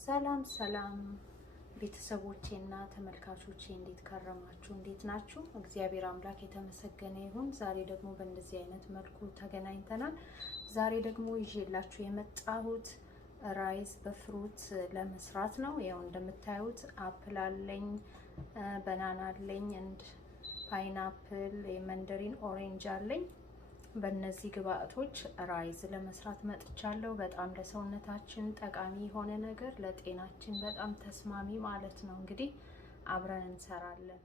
ሰላም ሰላም ቤተሰቦቼና ተመልካቾቼ እንዴት ከረማችሁ? እንዴት ናችሁ? እግዚአብሔር አምላክ የተመሰገነ ይሁን። ዛሬ ደግሞ በእንደዚህ አይነት መልኩ ተገናኝተናል። ዛሬ ደግሞ ይዤላችሁ የመጣሁት ራይዝ በፍሩት ለመስራት ነው። ያው እንደምታዩት አፕል አለኝ፣ ባናና አለኝ፣ እንድ ፓይናፕል፣ የመደሪን ኦሬንጅ አለኝ። በእነዚህ ግብአቶች ራይዝ ለመስራት መጥቻለሁ። በጣም ለሰውነታችን ጠቃሚ የሆነ ነገር፣ ለጤናችን በጣም ተስማሚ ማለት ነው። እንግዲህ አብረን እንሰራለን።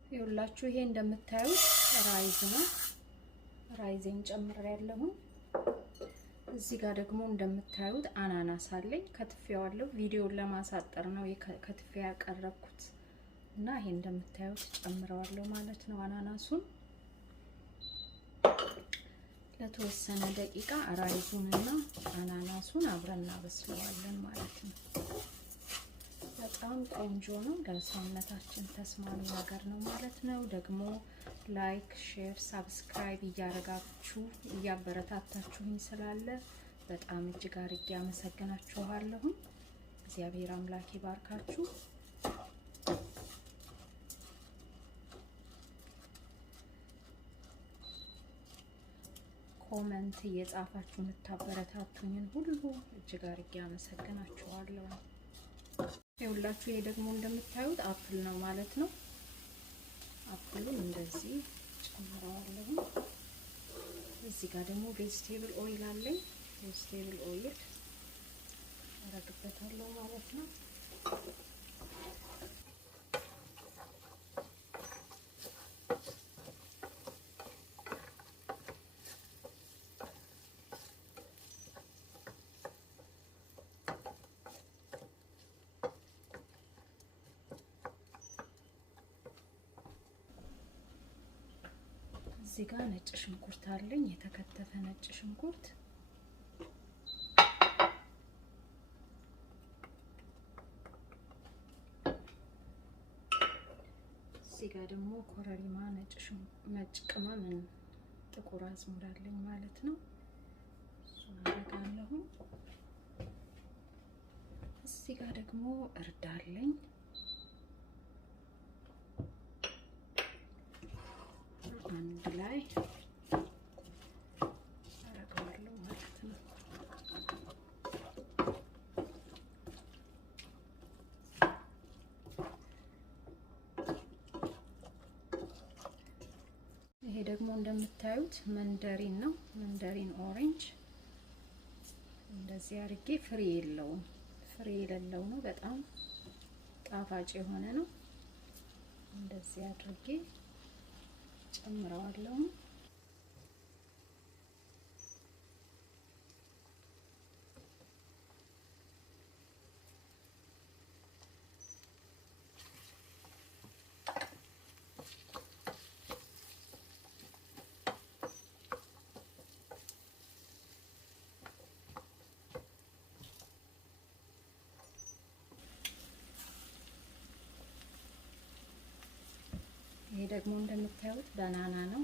ይኸውላችሁ ይሄ እንደምታዩት ራይዝ ነው። ራይዝን ጨምሬያለሁ። እዚህ ጋር ደግሞ እንደምታዩት አናናስ አለኝ፣ ከትፌዋለሁ። ቪዲዮውን ለማሳጠር ነው ከትፌ ያቀረብኩት እና ይሄ እንደምታዩት ጨምረዋለሁ ማለት ነው አናናሱን። ለተወሰነ ደቂቃ ራይዙንና አናናሱን አብረን እናበስለዋለን ማለት ነው። በጣም ቆንጆ ነው፣ ለሰውነታችን ተስማሚ ነገር ነው ማለት ነው። ደግሞ ላይክ፣ ሼር፣ ሳብስክራይብ እያደረጋችሁ እያበረታታችሁኝ ስላለ በጣም እጅግ አድርጌ አመሰግናችኋለሁ። እግዚአብሔር አምላክ ይባርካችሁ። ኮሜንት እየጻፋችሁ የምታበረታቱኝን ሁሉ እጅግ አድርጌ አመሰግናችኋለሁ። ይኸውላችሁ ይሄ ደግሞ እንደምታዩት አፕል ነው ማለት ነው። አፕሉን እንደዚህ ጨምረዋለሁ። እዚህ ጋር ደግሞ ቬጅቴብል ኦይል አለኝ። ቬጅቴብል ኦይል አረግበታለሁ ማለት ነው። እዚህ ጋር ነጭ ሽንኩርት አለኝ፣ የተከተፈ ነጭ ሽንኩርት። እዚህ ጋር ደግሞ ኮረሪማ፣ ነጭ ቅመም፣ ጥቁር አዝሙድ አለኝ ማለት ነው። እሱን አደርጋለሁ። እዚህ ጋር ደግሞ እርድ አለኝ። አንድ ላይ አረጋለሁ ማለት ነው። ይሄ ደግሞ እንደምታዩት መንደሪን ነው፣ መንደሪን ኦሬንጅ። እንደዚህ አድርጌ ፍሬ የለውም፣ ፍሬ የሌለው ነው። በጣም ጣፋጭ የሆነ ነው። እንደዚህ አድርጌ ጨምረዋለሁ። ይሄ ደግሞ እንደምታዩት ባናና ነው።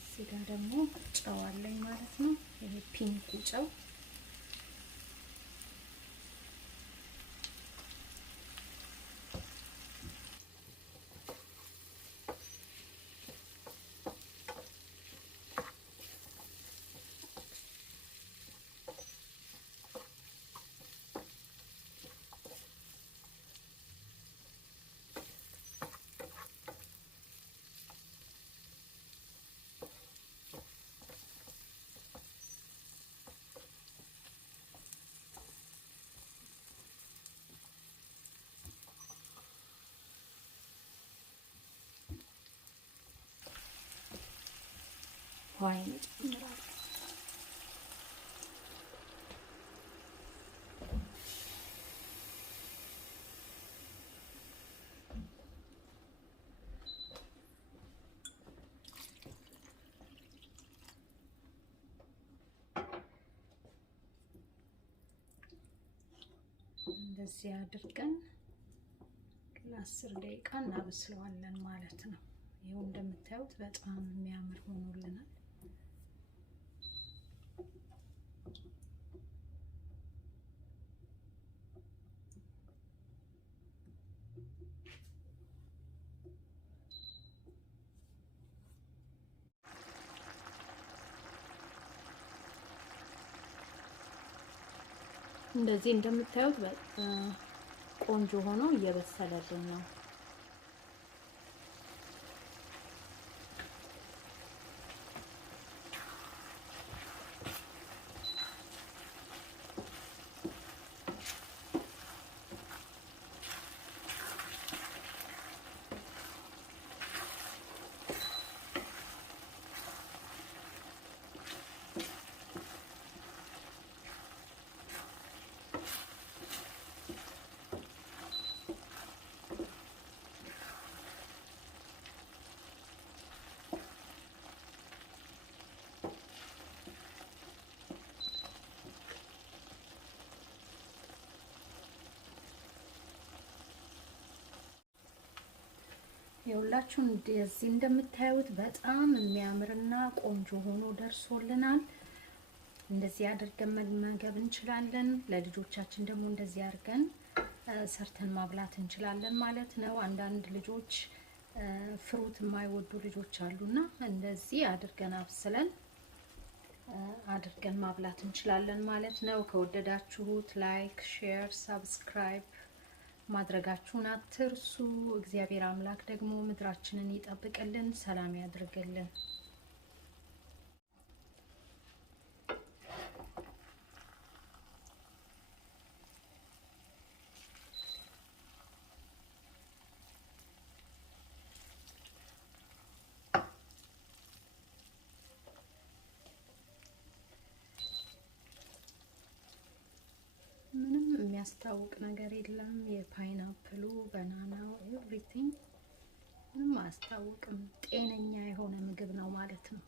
እዚህ ጋር ደግሞ ጨው አለኝ ማለት ነው። ይሄ ፒንኩ ጨው። ዋይን ጨምራለሁ። እንደዚህ አድርገን ለ10 ደቂቃ እናበስለዋለን ማለት ነው። ይሄው እንደምታዩት በጣም የሚያምር ሆኖልናል። እንደዚህ እንደምታዩት ቆንጆ ሆኖ እየበሰለልን ነው። የሁላችሁ እንደዚህ እንደምታዩት በጣም የሚያምርና ቆንጆ ሆኖ ደርሶልናል። እንደዚህ አድርገን መመገብ እንችላለን። ለልጆቻችን ደግሞ እንደዚህ አድርገን ሰርተን ማብላት እንችላለን ማለት ነው። አንዳንድ ልጆች ፍሩት የማይወዱ ልጆች አሉና እንደዚህ አድርገን አብስለን አድርገን ማብላት እንችላለን ማለት ነው። ከወደዳችሁት ላይክ፣ ሼር፣ ሰብስክራይብ ማድረጋችሁን አትርሱ። እግዚአብሔር አምላክ ደግሞ ምድራችንን ይጠብቅልን፣ ሰላም ያድርግልን። ምንም የሚያስታውቅ ነገር የለም። የፓይናፕሉ፣ ባናናው፣ ኤቭሪቲንግ ምንም አያስታውቅም። ጤነኛ የሆነ ምግብ ነው ማለት ነው።